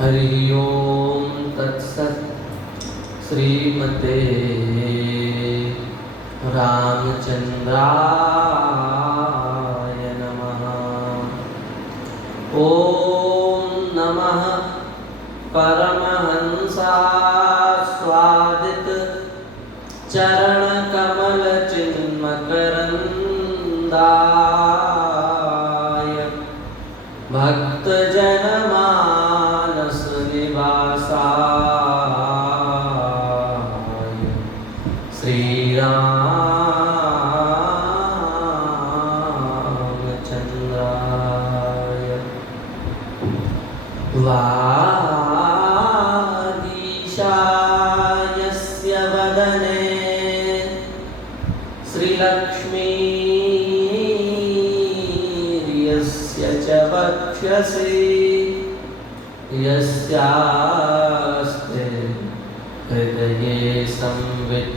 हरि ओम तत्सत्। श्रीमते रामचंद्राय नमः। ओम नमः परमहंसास्वादित चरणकमल चिन्मकरन्दाय भक्तजनमानस निवासाय श्रीरामचन्द्राय वागीशायस्य वदने श्रीलक्ष्मीर्यस्य च वक्षसि यस्यास्ते हृदये संवित्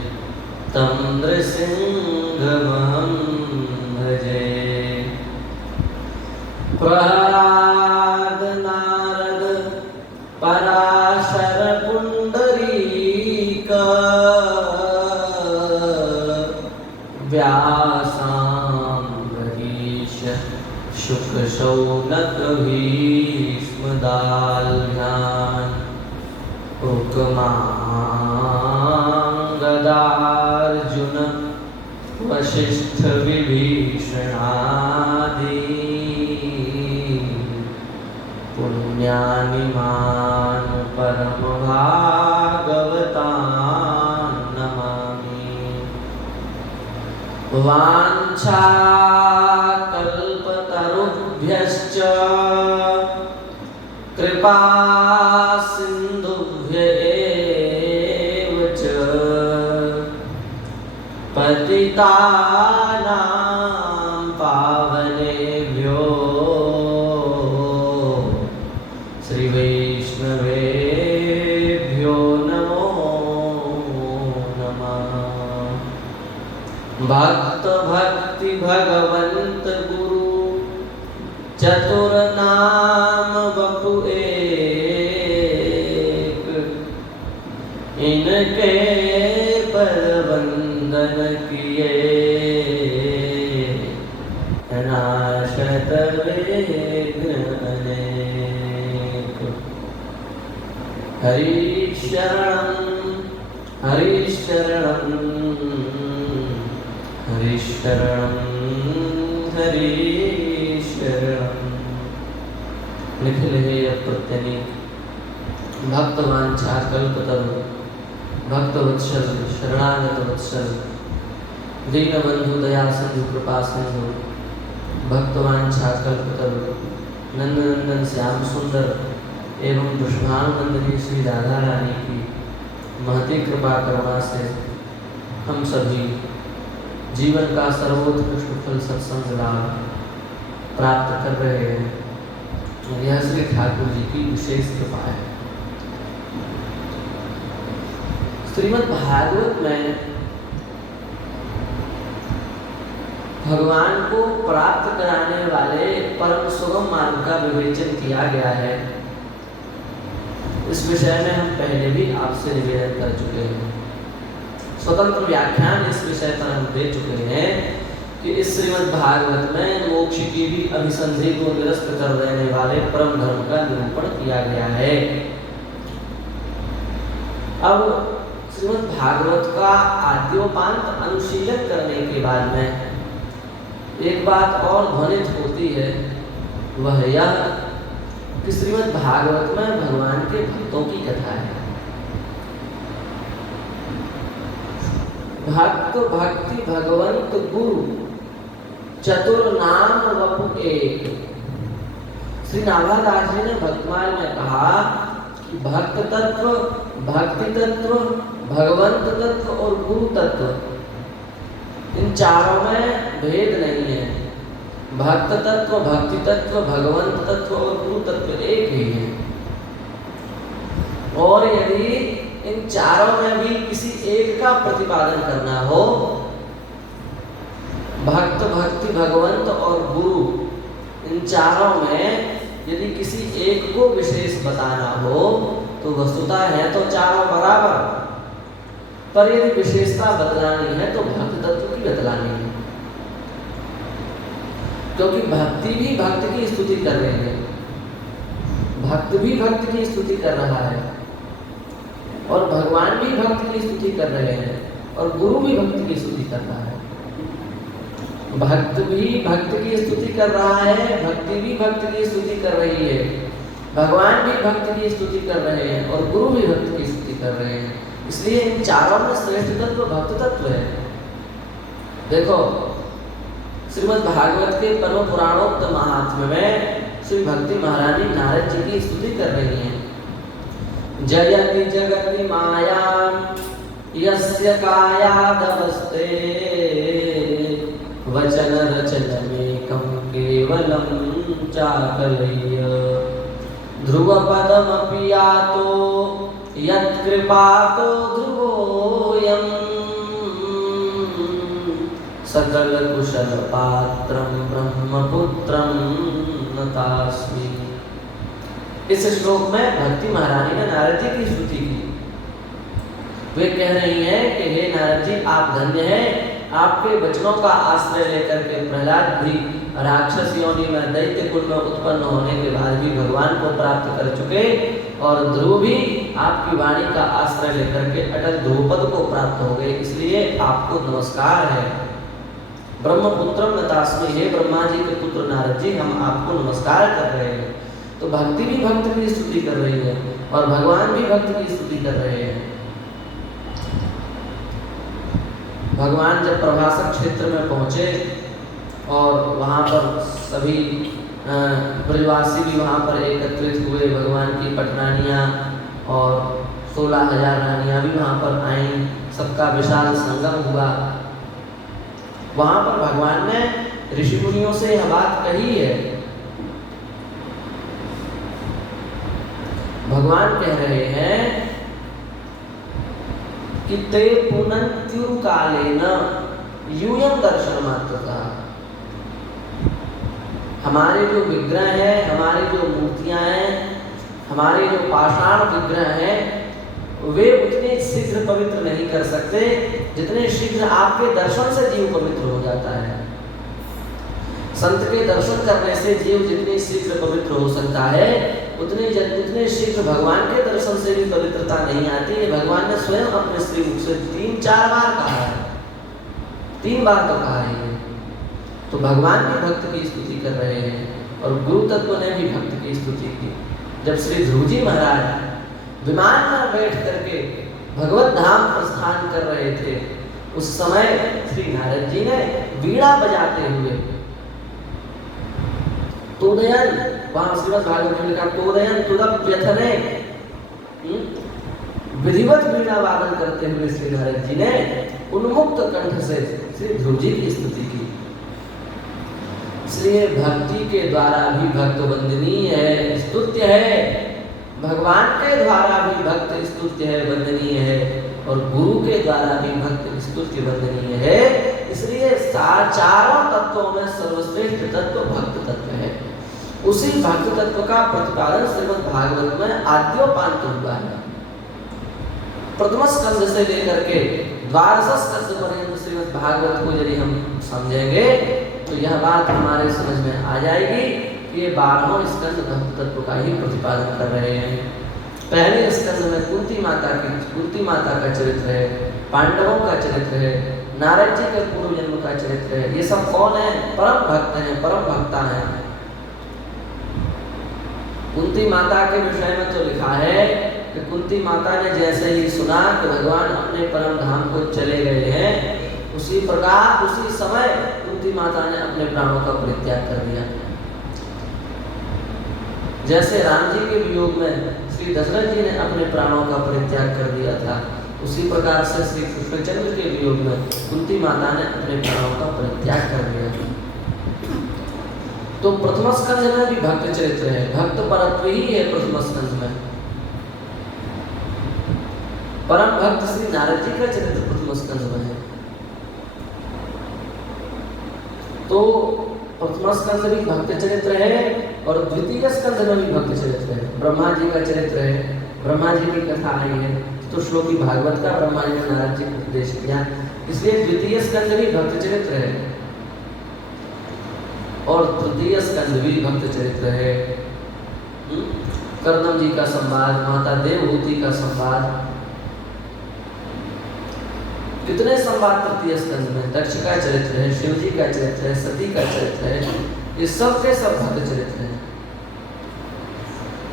तं नृसिंहमहं भजे। प्रह्लाद नारद पराशर पुंडरीक व्यासाम्बरीश शुक शौनक भीष्मदाल्भ्यान् रुक्माङ्गदार्जुन वसिष्ठ विभीषणादि पुण्यानिमान् परमभागवतान् नमामि। वाञ्छाकल्पतरुभ्यश्च कृपा सिन्धुभ्य एव च पतितानां पावनेभ्यो श्रीवैष्णवेभ्यो नमो नमः। भक्त भक्ति भगवंत गुरु चतुर नाम बपु एक, इनके पद वंदन किए नाशत विघ्न अनेक। हरि शरणं हरि शरणं हरि शरणं हरि शरणं। निखिल हे अप्रत्यनीक भक्तवांछा कल्पतरु भक्तवत्सल शरणागत वत्सल दीनबंधु दया सिंधु कृपा सिंधु भक्तवांछा कल्पतरु नंदनंदन श्याम सुंदर एवं वृषभानुनंदिनी श्री राधा रानी की महती कृपा करुणा से हम सभी जीवन का सर्वोत्कृष्ट फल सत्संग लाभ प्राप्त कर रहे हैं। यह श्री ठाकुर जी की विशेष कृपा है। श्रीमद् भागवत में भगवान को प्राप्त कराने वाले परम सुगम मार्ग का विवेचन किया गया है। इस विषय में हम पहले भी आपसे निवेदन कर चुके हैं। स्वतंत्र व्याख्यान इस विषय पर हम दे चुके हैं कि इस श्रीमद् भागवत में मोक्ष की भी अभिसंधि को निरस्त कर देने वाले परम धर्म का निरूपण किया गया है। अब श्रीमद् भागवत का आद्योपांत अनुशीलन करने के बाद में एक बात और ध्वनित होती है, वह यह कि श्रीमद् भागवत में भगवान के भक्तों की कथा है। भक्त भक्ति भगवंत गुरु चतुर नाम वपु एक। श्री नाभादास जी ने भक्तमाल में कहा कि भक्त तत्व, भक्ति तत्व, भगवंत तत्व और गुरु तत्व, इन चारों में भेद नहीं है। भक्त तत्व, भक्ति तत्व, भगवंत तत्व और गुरु तत्व एक ही है। और यदि इन चारों में भी किसी एक का प्रतिपादन करना हो, भक्त भक्ति भगवंत और गुरु, इन चारों में यदि किसी एक को विशेष बताना हो तो वस्तुतः है तो चारों बराबर, पर यदि विशेषता बतलानी है तो भक्त तत्व की बतलानी है, क्योंकि भक्ति भी भक्त की स्तुति कर रही है, भक्त भी भक्त की स्तुति कर रहा है, और भगवान भी भक्त की स्तुति कर रहे हैं, और गुरु भी भक्त की स्तुति कर रहा है। भक्त भी भक्त की स्तुति कर रहा है, भक्ति भी भक्त की स्तुति कर रही है, भगवान भी भक्त की स्तुति कर रहे हैं, और गुरु भी भक्त की स्तुति कर रहे हैं। इसलिए इन चारों में श्रेष्ठ तत्व भक्त तत्व है। देखो श्रीमद् भागवत के परम पुराणोक्त महात्म्य में श्री भक्ति महारानी नारद जी की स्तुति कर रही हैं। जयति जगति मायां यस्य कायादवस्ते वचन रचनमेकं केवलं चाकलय्य ध्रुवपदमपि यातो यत्कृपातो ध्रुवोऽयं सकलकुशलपात्रं ब्रह्मपुत्रं नतास्मि। इस श्लोक में भक्ति महारानी ने नारद जी की स्तुति की। वे कह रही हैं कि हे नारद जी, आप धन्य हैं, आपके वचनों का आश्रय लेकर के प्रहलाद भी राक्षस योनि में दैत्य कुल में उत्पन्न होने के बाद भी भगवान को प्राप्त कर चुके, और ध्रुव भी आपकी वाणी का आश्रय लेकर के अटल ध्रुवपद को प्राप्त हो गए। इसलिए आपको नमस्कार है। ब्रह्मपुत्रम नतास्मि, हे ब्रह्मा जी के पुत्र नारद जी, हम आपको नमस्कार कर रहे हैं। तो भक्ति भी भक्त की स्तुति कर रही है, और भगवान भी भक्त की स्तुति कर रहे हैं। भगवान जब प्रभासक क्षेत्र में पहुँचे और वहाँ पर सभी ब्रजवासी भी वहाँ पर एकत्रित हुए, भगवान की पटरानियाँ और 16,000 रानियाँ भी वहाँ पर आईं, सबका विशाल संगम हुआ। वहाँ पर भगवान ने ऋषि मुनियों से यह बात कही है। भगवान कह रहे हैं कि ते पुनन्त्युकालेन यूयं दर्शन मात्रतः, हमारे जो विग्रह हैं, हमारी जो मूर्तियां हैं, हमारे जो पाषाण विग्रह हैं, वे उतने शीघ्र पवित्र नहीं कर सकते जितने शीघ्र आपके दर्शन से जीव पवित्र हो जाता है। संत के दर्शन करने से जीव जितनी शीघ्र पवित्र हो सकता है, उतने शीघ्र भगवान के दर्शन से भी पवित्रता नहीं आती है। भगवान ने स्वयं अपने श्री मुख से 3-4 बार कहा है, 3 बार तो कहा है। तो भगवान भी भक्त की स्तुति कर रहे हैं, और गुरु तत्व ने भी भक्त की स्तुति की। जब श्री ध्रुव जी महाराज विमान में बैठ करके भगवत धाम प्रस्थान कर रहे थे, उस समय श्री नारद जी ने वीणा बजाते हुए तोदयन, वहां श्रीमद् भागवत में लिखा तोदयन तुदप व्यथने, विधिवत वीणा वादन करते हुए श्री नारद जी ने उन्मुक्त कंठ से श्री ध्रुव जी की स्तुति की। इसलिए भक्ति के द्वारा भी भक्त वंदनीय है, स्तुत्य है, भगवान के द्वारा भी भक्त स्तुत्य है, वंदनीय है, और गुरु के द्वारा भी भक्त स्तुत्य वंदनीय है। इसलिए चारों तत्वों में सर्वश्रेष्ठ तत्व भक्त तत्व है। उसी भक्त तत्व का प्रतिपादन श्रीमद् भागवत में आद्योपांत हुआ है। प्रथम स्कंद से लेकर के 12 स्कंद पर्यंत श्रीमद् भागवत को यदि हम समझेंगे तो यह बात हमारे समझ में आ जाएगी कि ये 12 स्कंद भक्त तत्व का ही प्रतिपादन कर रहे हैं। पहले स्कंद में कुंती माता का चरित्र है, पांडवों का चरित्र है, नारद जी के पूर्व जन्म का चरित्र है। ये सब कौन है? परम भक्त हैं, परम भक्ता हैं। कुंती माता के विषय में तो लिखा है कि कुंती माता ने जैसे ही सुना कि भगवान अपने परम धाम को चले गए हैं, उसी प्रकार उसी समय कुंती माता ने अपने प्राणों का परित्याग कर दिया। जैसे राम जी के वियोग में श्री दशरथ जी ने अपने प्राणों का परित्याग कर दिया था, उसी प्रकार से श्री कृष्णचंद्र के वियोग में कुंती माता ने अपने प्राणों का परित्याग कर दिया था। तो प्रथम स्कंद में भी भक्त चरित्र है, भक्त परत्व ही है प्रथम स्कंद में। परम भक्त श्री नारद जी का चरित्र प्रथम स्कंद में है। तो प्रथम स्कंद भी भक्त चरित्र है, और द्वितीय स्कंध में भी भक्त चरित्र है। ब्रह्मा जी का चरित्र है, ब्रह्मा जी की कथा आई है, चतुश्लोकी भागवत का ब्रह्मा जी ने नारद जी को उपदेश किया, इसलिए द्वितीय स्कंध भी भक्त चरित्र है और तृतीय स्कंध भी भक्त चरित्र है। कर्दम जी का संवाद, माता देवहूति का संवाद, कितने संवाद तृतीय स्कंध में। दक्ष का चरित्र है, शिव जी का चरित्र है, सती का चरित्र है, ये सब के सब भक्त चरित्र हैं।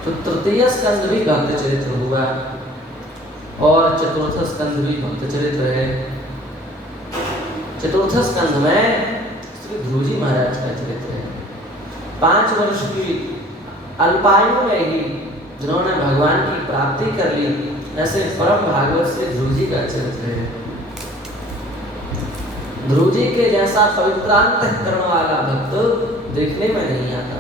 तो तृतीय स्कंध भी भक्त चरित्र हुआ और चतुर्थ स्कंध भी भक्त चरित्र है। चतुर्थ स्कंध में श्री ध्रुव जी महाराज का चरित्र है। 5 वर्ष की अल्पायु में ही जिन्होंने भगवान की प्राप्ति कर ली, ऐसे परम भागवत से ध्रुव जी का चरित्र है। ध्रुव जी के जैसा पवित्रांतःकरण वाला भक्त देखने में नहीं आता।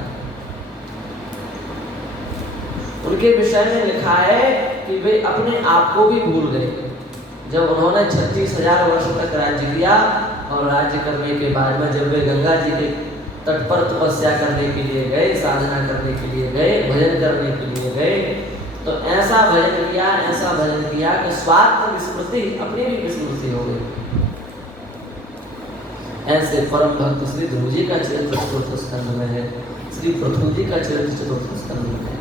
उनके विषय में लिखा है कि वे अपने आप को भी भूल गए। जब उन्होंने 36,000 वर्ष तक राज्य किया और राज्य करने के बाद में जब वे गंगा जी के तट पर तपस्या करने के लिए गए, साधना करने के लिए गए, भजन करने के लिए गए, तो ऐसा भजन किया कि स्वार्थ विस्मृति, अपनी भी विस्मृति हो गई। ऐसे परम भक्त श्री ध्रुव जी का चरित्र चतुर्थ स्कंध में है, श्री पृथु जी का चरित्र चतुर्थ स्कंध में है,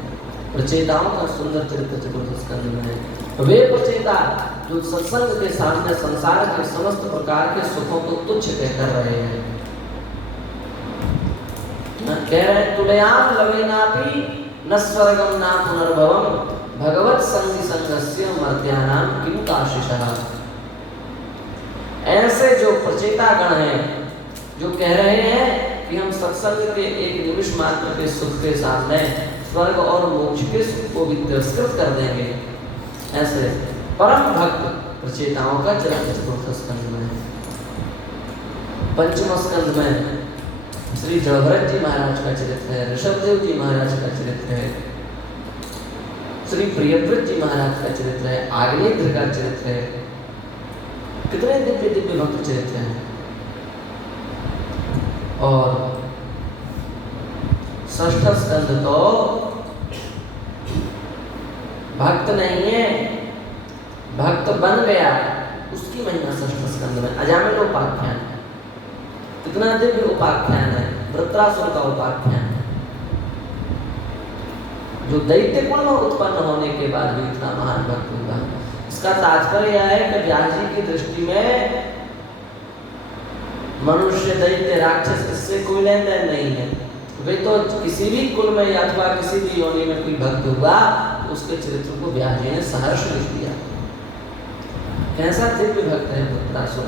प्रचेताओं का सुंदर चरित्र चतुर्थ स्कंध में है। वे प्रचेता जो सत्संग के सामने संसार के समस्त प्रकार के सुखों को तुच्छ कहकर रहे हैं, कह रहे तुलयाम लवेनापि न स्वर्गम न पुनर्भवम भगवत संगी संगस्य मर्त्यानाम किम काशिषः। ऐसे जो प्रचेता गण हैं, जो कह रहे हैं कि हम सत्संग के एक निमिष मात्र के सुख के सामने स्वर्ग और मोक्ष के सुख को भी तिरस्कृत कर देंगे, ऐसे परम भक्त प्रचेताओं का चरित्र चतुर्थ स्कंध में। पंचम स्कंध में श्री जड़भरत जी महाराज का चरित्र है, ऋषभदेव जी महाराज का चरित्र है, श्री प्रियव्रत जी महाराज का चरित्र है, आग्नेयद्र का चरित्र है। कितने दिव्य दिव्य भक्त चरित्र हैं। और षष्ठ स्कंध तो भक्त नहीं है, भक्त बन गया, उसकी महिमा षष्ठ स्कंद में। अजामिल उपाख्यान, कितना दिव्य उपाख्यान है, वृत्रासुर का उपाख्यान, जो दैत्य कुल में उत्पन्न होने के बाद भी इतना महान भक्त हुआ। इसका तात्पर्य यह है कि व्यास जी की दृष्टि में मनुष्य, दैत्य, राक्षस इससे कोई लेन देन नहीं है। वे तो किसी भी कुल में अथवा किसी भी योनि में कोई भक्त हुआ तो उसके चरित्र को व्यास जी ने सहर्ष लिख दिया। कैसा दिव्य भक्त है वृत्रासुर।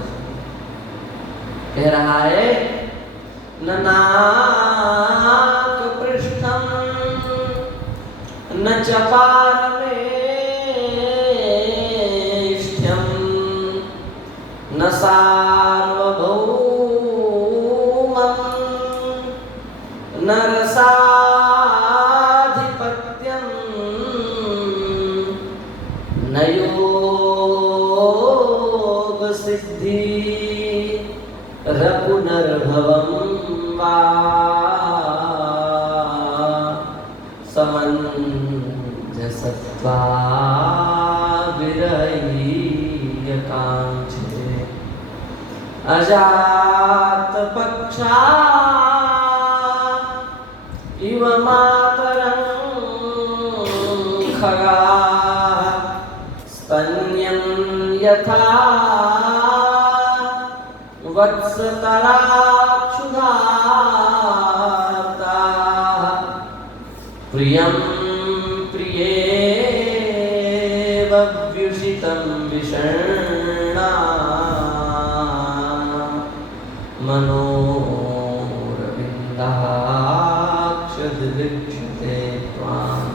कह रहा है नाक पृष्ठम न चपारमेष्ठ्यम न सार्वभौमं न रसाधिपत्यं न योग सिद्धि पुनर्भवं वा समञ्जसत्वा विरह्यकाङ्क्षे अजातपक्षा इव मातरं खगाः स्तन्यं यथा वत्सतराक्षुधार्ताः प्रियं प्रियेव व्युषितं विषण्णा मनोरविन्दाक्षदिवीक्षते त्वाम्।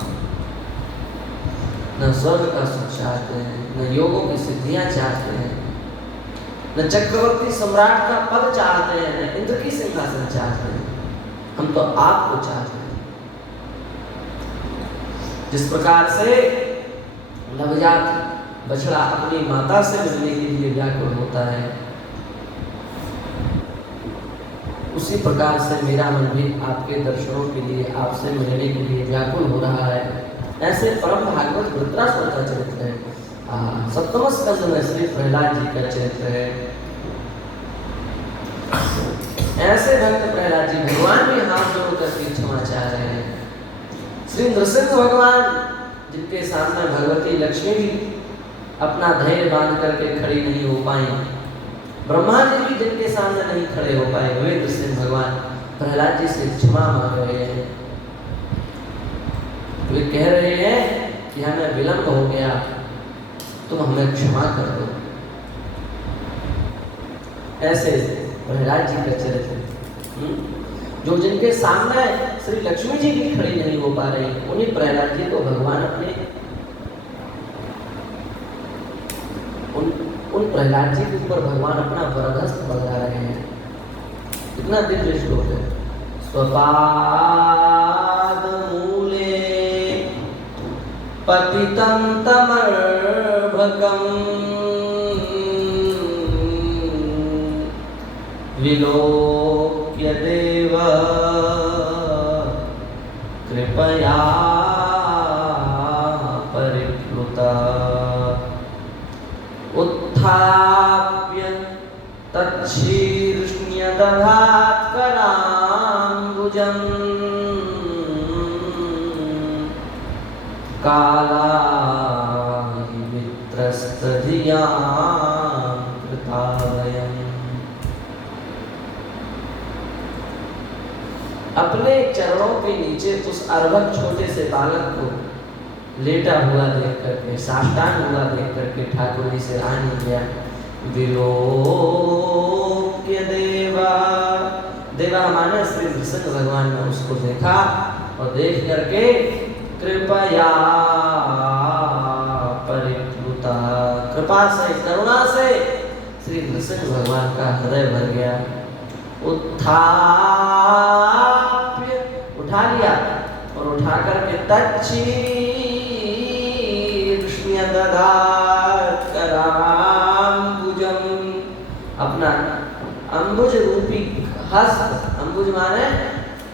न स्वर्ग का सुख चाहते हैं, न योगों की सिद्धियां चाहते हैं, न चक्रवर्ती सम्राट का पद चाहते हैं, न इंद्र की सिंहासन चाहते हैं। हम तो आपको चाहते हैं। जिस प्रकार से नवजात बछड़ा अपनी माता से मिलने के लिए व्याकुल होता है, उसी प्रकार से मेरा मन भी आपके दर्शनों के लिए, आपसे मिलने के लिए व्याकुल हो रहा है। ऐसे परम भागवत वृत्रासुर का चरित्र है। सप्तम स्कंद में श्री प्रहलाद जी का चरित्र है। ऐसे भक्त प्रहलाद जी भगवान भी हाथ जोड़ करके क्षमा चाह रहे हैं। श्री नृसिंह भगवान जिनके सामने भगवती लक्ष्मी भी अपना धैर्य बांध करके खड़ी नहीं हो पाई, ब्रह्मा जी भी जिनके सामने नहीं खड़े हो पाए, वे नृसिंह भगवान प्रहलाद जी से क्षमा मांग रहे हैं। वे कह रहे हैं कि हमें विलंब हो गया, तुम हमें क्षमा कर दो। ऐसे प्रहलाद जी का चरित्र, जो जिनके सामने श्री लक्ष्मी जी भी खड़ी नहीं हो पा रही, उन्हीं प्रहलाद जी को भगवान अपने उन प्रहलाद जी के ऊपर भगवान अपना वरदहस्त बढ़ा रहे हैं। कितना दिव्य श्लोक है। स्वपाद मूले पतितं तमर्भकं विलोक्य देव कृपया परिप्लुता उत्थाप्य तच्छीर्ष्ण्य दधात् कराम्बुजम् कालाहिमित्रस्तधियां कृतावयम्। अपने चरणों के नीचे उस अर्भक छोटे से बालक को लेटा हुआ देख करके, साष्टांग हुआ देख करके ठाकुर जी से आ नहीं गया। विलोक्य देवा, देवा माने श्री नृसिंह भगवान ने उसको देखा और देख करके कृपया परिप्लुता, कृपा से, करुणा से श्री नृसिंह भगवान का हृदय भर गया। उत्थाप्य, उठा लिया और उठा करके तच्छीर्ष्ण्य दधात् कराम्बुजम्, अपना अंबुज रूपी हस्त, अंबुज माने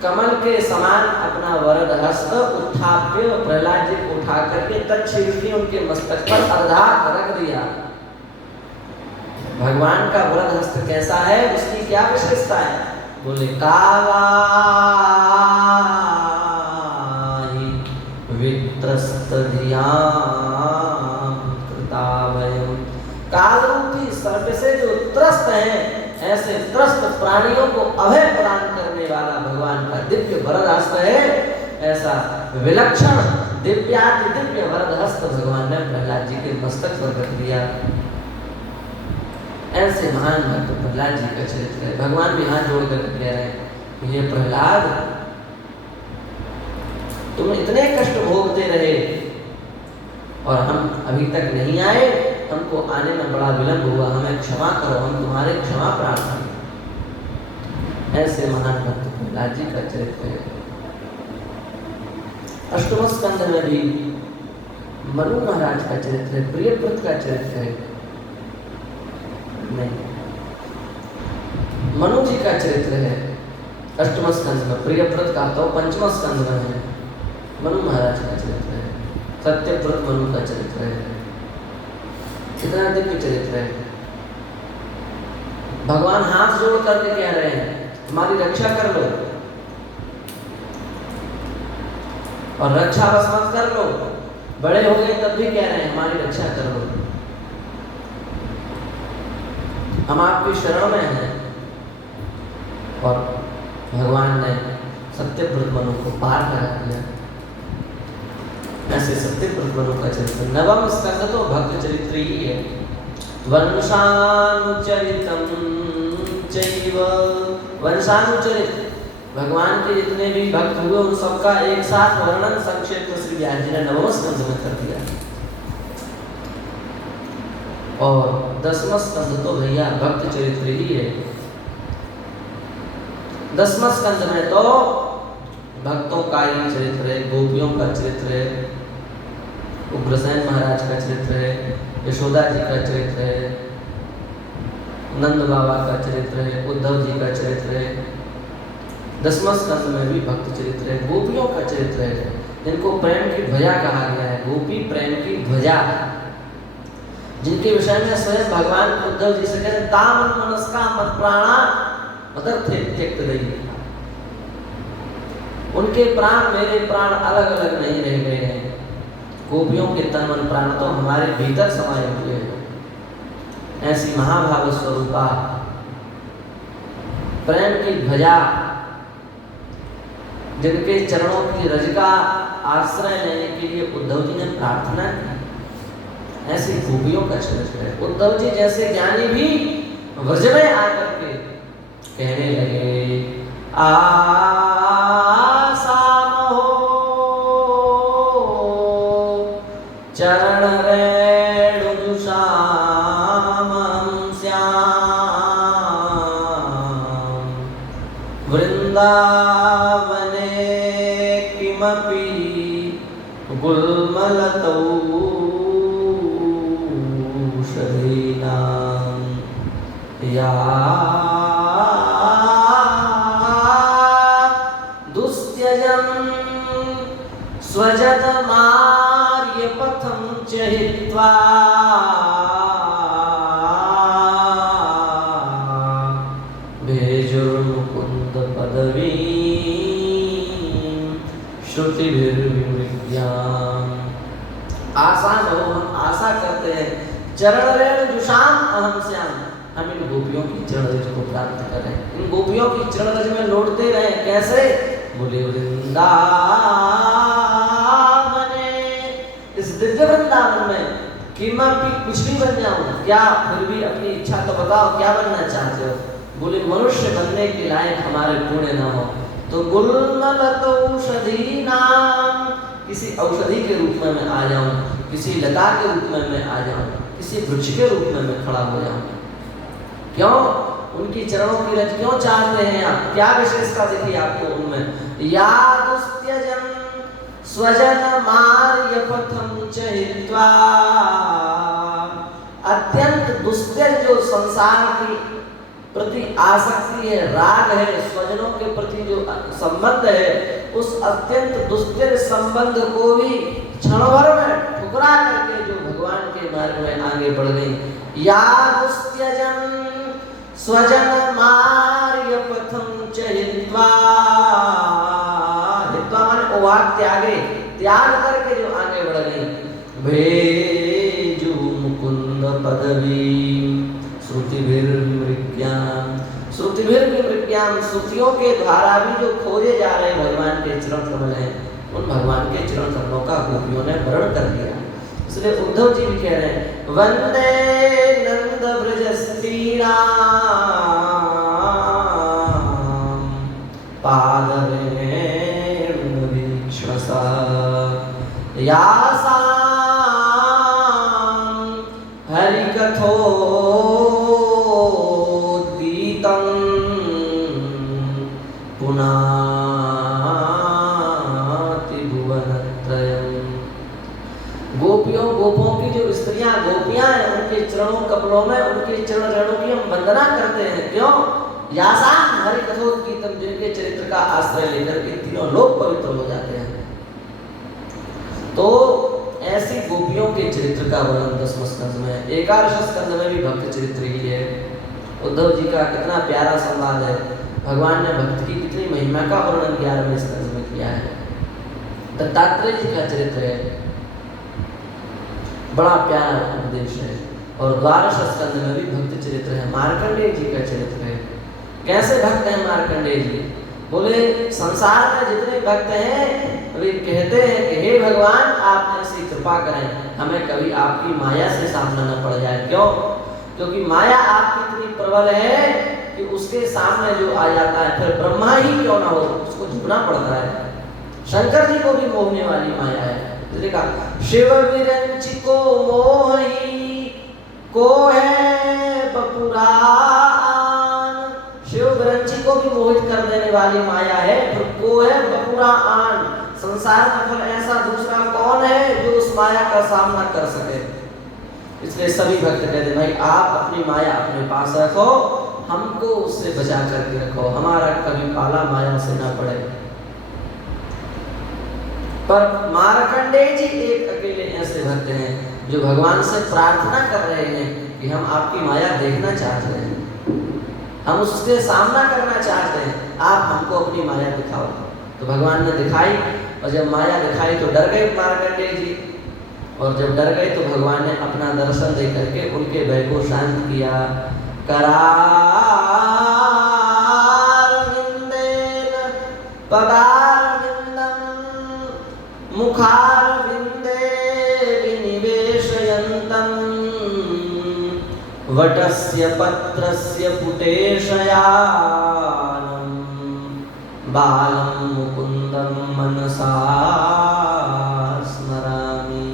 कमल के समान अपना वरद हस्त उत्थाप्य, प्रहलाद जी को उठा करके तच्छीर्ष्ण्य उनके मस्तक पर अर्धात रख दिया। भगवान का वरद हस्त कैसा है, उसकी क्या विशेषता है? बोले कालाहिमित्रस्तधियां कृतावयम्, काल रूपी सर्प से जो त्रस्त हैं, ऐसे त्रस्त प्राणियों को अभय प्रदान करने वाला भगवान का दिव्य वरद हस्त है। ऐसा विलक्षण दिव्याति दिव्य वरद हस्त भगवान ने प्रहलाद जी के मस्तक पर रख दिया। ऐसे महान भक्त प्रहलाद जी का चरित्र है। भगवान भी हाथ जोड़ कर कह रहे हैं, ये प्रहलाद तुम इतने कष्ट भोगते रहे और हम अभी तक नहीं आए, हमको आने में बड़ा विलंब हुआ, हमें क्षमा करो, हम तुम्हारे क्षमा प्रार्थना। ऐसे महान भक्त प्रहलाद जी का चरित्र है। अष्टम स्कंद में भी मनु महाराज का चरित्र है, प्रियव्रत का चरित्र है। नहीं, मनु जी का चरित्र है अष्टम स्कंद में, प्रियव्रत का तो पंचम स्कंद में है। मनु महाराज का चरित्र है, सत्यव्रत मनु का चरित्र है। कितना दिव्य चरित्र है। भगवान हाथ जोड़ करके कह रहे हैं, हमारी रक्षा कर लो, और रक्षा बस मत कर लो, बड़े हो गए तब भी कह रहे हैं हमारी रक्षा कर लो, हम आपकी शरण में हैं। और भगवान ने सत्यव्रत मनु को पार करा दिया। ऐसे सत्यव्रत मनु का चरित्र नवम स्कंद तो भक्त चरित्र ही है। वंशानुचरितम चैव, वंशानुचरित, भगवान के जितने भी भक्त हुए उन सबका एक साथ वर्णन संक्षेप में श्री व्यास जी ने नवम स्कंद में कर दिया। और दसम स्कंद तो भैया भक्त चरित्र ही है। दसम स्कंद में तो भक्तों का ही चरित्र है, गोपियों का चरित्र है, उग्रसेन महाराज का चरित्र है, यशोदा जी का चरित्र है, नंद बाबा का चरित्र है, उद्धव जी का चरित्र है, 10वें स्कंद में भी भक्त चरित्र है, गोपियों का चरित्र है, जिनको प्रेम की ध्वजा कहा गया है। गोपी प्रेम की ध्वजा, जिनके विषय में स्वयं भगवान उद्धव जी से कहते हैं तामन मनस्का मत प्राणा मदर थे त्यक्त रही। उनके प्राण मेरे प्राण अलग अलग नहीं रह गए हैं। गोपियों के तन मन प्राण तो हमारे भीतर समाये हुए हैं। ऐसी महाभाव स्वरूपा प्रेम की ध्वजा, जिनके चरणों की रज का आश्रय लेने के लिए उद्धव जी ने प्रार्थना की, ऐसी गोपियों का चरित्र है। उद्धव जी जैसे ज्ञानी भी व्रज में आकर के कहने लगे आसाम हो चरण रेणु जुषाम श्याम वृंदावने किमपि गुल्मलतौ या दुस्त्यजन स्वजन मार्य पथम चहित्वा भेजुर्मुकुंद पदवी श्रुतिभिर्विज्ञान। आशा हो, हम आशा करते हैं चरण रेणु जुषाम अहम श्याम, हम इन गोपियों की चरण रज को प्राप्त करें, इन गोपियों की चरण रज में लौटते रहें। कैसे? बोले वृंदावने, इस दिव्य वृंदावन में किमपि कुछ भी बन जाऊं क्या, फिर भी अपनी इच्छा तो बताओ, क्या बनना चाहते हो? बोले मनुष्य बनने के लायक हमारे पुण्य न हो तो गुल्मलत औषधि नाम, किसी औषधि के रूप में मैं आ जाऊं, किसी लता के रूप में मैं आ जाऊं, किसी वृक्ष के रूप में मैं खड़ा हो जाऊं। क्यों? उनकी चरणों की रज क्यों चाहते हैं आप? क्या विशेषता दिखी आपको उनमें? या दुस्त्यजन स्वजन मार्य पथम चहित्वा, अत्यंत दुस्त्यज जो संसार की प्रति आसक्ति है, राग है, स्वजनों के प्रति जो संबंध है, उस अत्यंत दुस्त्यज संबंध को भी क्षण भर में ठुकरा करके जो भगवान के मार्ग में आगे बढ़ गई। या दुस्त्यजन स्वजन मार्य पथम चहित्वा, हित्वा माने ओवाक त्यागे, त्याग करके जो आगे बढ़ गई। भेजु मुकुंद पदवी श्रुतिभिर्विज्ञान, श्रुतिभिर्विज्ञान, श्रुतियों के द्वारा भी जो खोजे जा रहे भगवान के चरण कमल हैं, उन भगवान के चरण कमलों का गोपियों ने वर्ण कर दिया। इसलिए उद्धव जी भी कह रहे हैं वंदे नंद ब्रज श्रीराम पादरेणुवीक्ष्णसा यासां हरिकथोद्गीतं पुनाति भुवनत्रयम्। गोपियों गोपों की जो स्त्रियां गोपियां हैं, उनके चरणों कमलों में उनके चरण रेणु की हम वंदना करते हैं। क्यों? यासाम हरिकथोद्गीतम, जिनके चरित्र का आश्रय लेकर के तीनों लोग पवित्र हो जाते हैं। तो ऐसी गोपियों के चरित्र का वर्णन 10वें स्कंद में, 11वें स्कंद में भी भक्त चरित्र ही है। उद्धव जी का कितना प्यारा संवाद है, भगवान ने भक्त की कितनी महिमा का वर्णन 11वें स्कंद में किया है। दत्तात्रेय जी का चरित्र है, बड़ा प्यारा उपदेश है। और 12वें स्कंद में भी भक्त चरित्र है, मार्कंडेय जी का चरित्र है। कैसे भक्त हैं मार्कंडेय जी? बोले संसार में जितने भक्त हैं वे कहते हैं कि हे भगवान आप ऐसी कृपा करें, हमें कभी आपकी माया से सामना न पड़ जाए। क्यों? क्योंकि माया आपकी इतनी प्रबल है कि उसके सामने जो आ जाता है, फिर ब्रह्मा ही क्यों ना हो उसको झुकना पड़ता है। शंकर जी को भी मोहने वाली माया है। देखा शिव विरंचिको मोहि को है बपुरान, शिव विरंची को भी मोहित कर देने वाली माया है। फिर को है बपुरान, संसार में फिर ऐसा दूसरा कौन है जो उस माया का सामना कर सके। इसलिए सभी भक्त कहते भाई आप अपनी माया अपने पास रखो, हमको उससे बचा करके रखो, हमारा कभी पाला माया से ना पड़े। पर मार्कंडेय जी एक अकेले ऐसे भक्त हैं जो भगवान से प्रार्थना कर रहे हैं कि हम आपकी माया देखना चाहते हैं, हम उससे सामना करना चाहते हैं, आप हमको अपनी माया दिखाओ। तो भगवान ने दिखाई, और जब माया दिखाई तो डर गए मार्कंडेय जी, और जब डर गए तो भगवान ने अपना दर्शन दे करके उनके भय को शांत किया। करारविंदेन पदारविंदम मुखारविंदे विनिवेशयन्तम वटस्य पत्रस्य पुटेशयानं बालं मुकुंदम मनसा स्मरामि।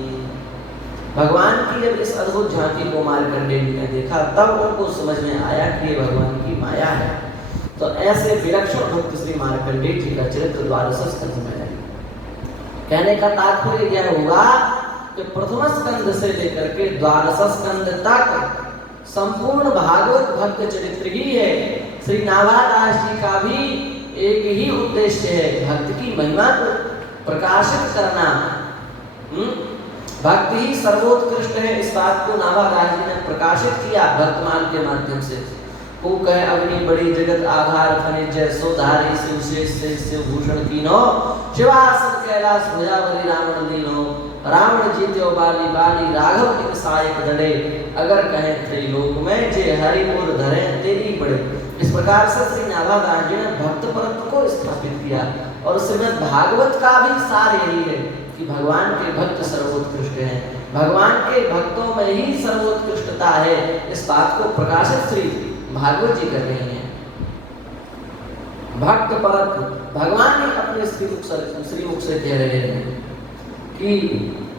भगवान की जब इस अद्भुत झांकी को मार्कंडेय जी ने देखा, तब उनको समझ में आया कि ये भगवान की माया है। तो ऐसे विलक्षण भक्त श्री मार्कंडेय जी का चरित्र द्वादश स्कंध में है। कहने का तात्पर्य यह हुआ कि प्रथम स्कंध से लेकर के द्वादश स्कंध तक संपूर्ण भागवत भक्त चरित्र ही है। श्री नाभादास जी का भी एक ही उद्देश्य है, भक्त की महिमा को प्रकाशित करना। भक्ति ही सर्वोत्कृष्ट है, इस बात को नाभादास जी ने प्रकाशित किया भक्तमाल के माध्यम से। को कहे अग्नि बड़ी जगत आधार खनिज सो धारी शिव शेष से शिव भूषण कीनो शिवासन कैलाश भुजावली रावण लीनो रावण जीत्यो बाली बाली राघव एक सायक दड़े अगर कहे त्रिलोक में जे हरिपुर धरे तेरी बड़े। इस प्रकार से श्री नाभादास जी ने भक्त परत्व को स्थापित किया। और श्रीमद् भागवत का भी सार यही है कि भगवान के भक्त सर्वोत्कृष्ट हैं, भगवान के भक्तों में ही सर्वोत्कृष्टता है। इस बात को प्रकाशित श्री भागवत जी कर रही हैं। भक्त परत्व भगवान ही अपने श्रीमुख से कह रहे हैं कि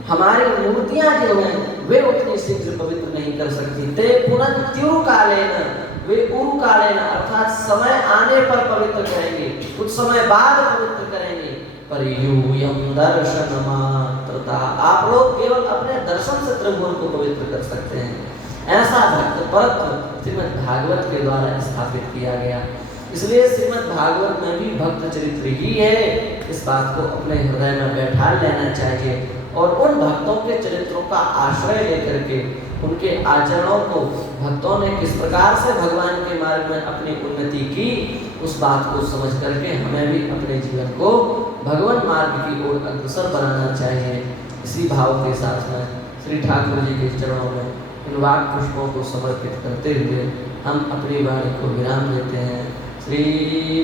हमारी मूर्तियां जो हैं वे उतनी शीघ्र पवित्र नहीं कर सकती। ते पुनः कालेन वे उरु कालेन अर्थात समय आने पर पवित्र करेंगे, कुछ समय बाद पवित्र करेंगे। पर यूयम दर्शन मात्रता आप लोग केवल अपने दर्शन से त्रिभुवन को पवित्र कर सकते हैं। ऐसा भक्त परत्व श्रीमद् भागवत के द्वारा स्थापित किया गया। इसलिए श्रीमद् भागवत में भी भक्त चरित्र ही है। इस बात को अपने हृदय में बैठा लेना चाहिए और उन भक्तों के चरित्रों का आश्रय लेकर के उनके आचरणों को भक्तों ने किस प्रकार से भगवान के मार्ग में अपनी उन्नति की, उस बात को समझ करके हमें भी अपने जीवन को भगवान मार्ग की ओर अग्रसर बनाना चाहिए। इसी भाव के साथ में श्री ठाकुर जी के चरणों में इन वाक पुष्पों को समर्पित करते हुए हम अपनी वाणी को विराम देते हैं। श्री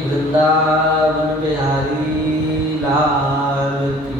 वृंदावन बिहारी लाल की